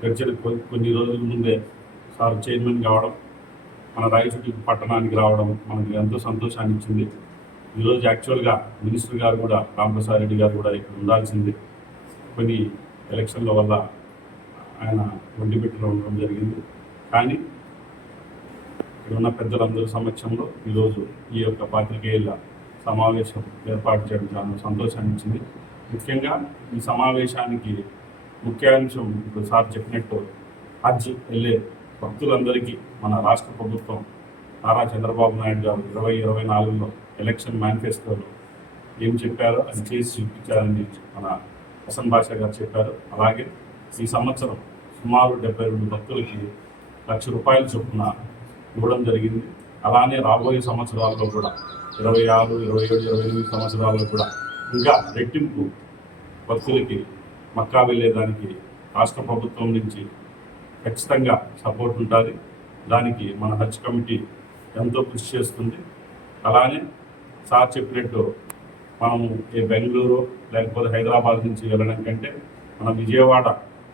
గడిచిన కొన్ని రోజుల ముందే సార్ చైర్మన్ కావడం మన రాయచూటి పట్టణానికి రావడం మనకి ఎంతో సంతోషాన్ని ఇచ్చింది. ఈరోజు యాక్చువల్గా మినిస్టర్ గారు కూడా రామప్రసాద్ రెడ్డి గారు కూడా ఇక్కడ ఉండాల్సింది. కొన్ని ఎలక్షన్ల వల్ల ఆయన ఒంటిపెట్టులో ఉండడం జరిగింది. కానీ ఇక్కడ ఉన్న పెద్దలందరి సమక్షంలో ఈరోజు ఈ యొక్క పాత్రికేయుల సమావేశం ఏర్పాటు చేయడం చాలా సంతోషాన్ని ఇచ్చింది. ముఖ్యంగా ఈ సమావేశానికి ముఖ్యాంశం ఇప్పుడు సార్ చెప్పినట్టు హజ్ వెళ్ళే భక్తులందరికీ మన రాష్ట్ర ప్రభుత్వం నారా చంద్రబాబు నాయుడు గారు ఇరవై ఇరవై నాలుగులో ఎలక్షన్ మేనిఫెస్టోలో ఏం చెప్పారో అది చేసి చూపించారని మన హసన్ బాషా గారు చెప్పారు. అలాగే ఈ సంవత్సరం సుమారు డెబ్బై రెండు భక్తులకి లక్ష రూపాయల చొప్పున ఇవ్వడం జరిగింది. అలానే రాబోయే సంవత్సరాల్లో కూడా ఇరవై ఆరు ఇరవై ఏడు ఇరవై ఎనిమిది సంవత్సరాల్లో కూడా ఇంకా రెట్టింపు భక్తులకి మక్కా వెళ్ళేదానికి రాష్ట్ర ప్రభుత్వం నుంచి ఖచ్చితంగా సపోర్ట్ ఉంటుంది దానికి మన హజ్ కమిటీ ఎంతో కృషి చేస్తుంది. అలానే సార్ చెప్పినట్టు మనము ఏ బెంగళూరు లేకపోతే హైదరాబాద్ నుంచి వెళ్ళడం కంటే మన విజయవాడ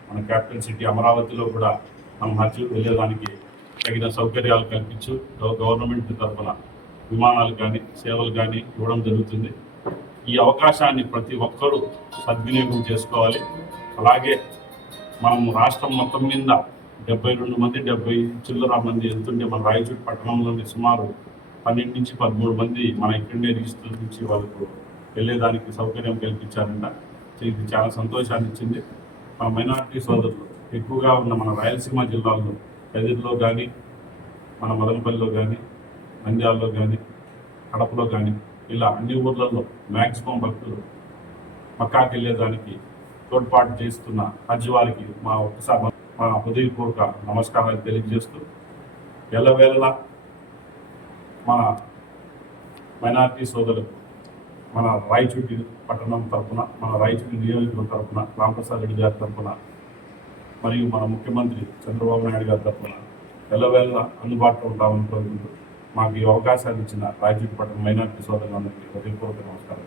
మన క్యాపిటల్ సిటీ అమరావతిలో కూడా మనం హజ్ వెళ్ళేదానికి తగిన సౌకర్యాలు కల్పించు. గవర్నమెంట్ తరఫున విమానాలు కానీ సేవలు కానీ ఇవ్వడం జరుగుతుంది. ఈ అవకాశాన్ని ప్రతి ఒక్కరూ సద్వినియోగం చేసుకోవాలి. అలాగే మనం రాష్ట్రం మొత్తం మీద డెబ్బై రెండు మంది డెబ్బై చిల్లర మంది వెళ్తుంటే మన రాయచూరు పట్టణంలోని సుమారు పన్నెండు నుంచి పదమూడు మంది మన ఇక్కడనే రిజిస్టర్ నుంచి వాళ్ళకు వెళ్ళేదానికి సౌకర్యం కల్పించారంట. ఇది చాలా సంతోషాన్ని ఇచ్చింది. మన మైనార్టీ సోదరులు ఎక్కువగా ఉన్న మన రాయలసీమ జిల్లాల్లో కదిరిలో కానీ మన మదనపల్లిలో కానీ నంద్యాలలో కానీ కడపలో కానీ ఇలా అన్ని ఊర్లలో మ్యాక్సిమం భక్తులు మక్కాకి వెళ్ళేదానికి తోడ్పాటు చేస్తున్న హజ్ వారికి మా ఒక్కసారి మా హృదయపూర్వక నమస్కారాలు తెలియజేస్తూ ఎల్లవేళలా మన మైనార్టీ సోదరులకు మన రాయచూటి పట్టణం తరపున మన రాయచూటి నియోజకవర్గం తరపున రామప్రసాద్ రెడ్డి గారి తరపున మరియు మన ముఖ్యమంత్రి చంద్రబాబు నాయుడు గారి తరపున ఎల్లవేళ అందుబాటులో ఉంటామని కోరుకుంటూ మాకు ఈ అవకాశాలు ఇచ్చిన రాయచూటి పట్టణ మైనార్టీ సోదరులందరికీ హృదయపూర్వక నమస్కారం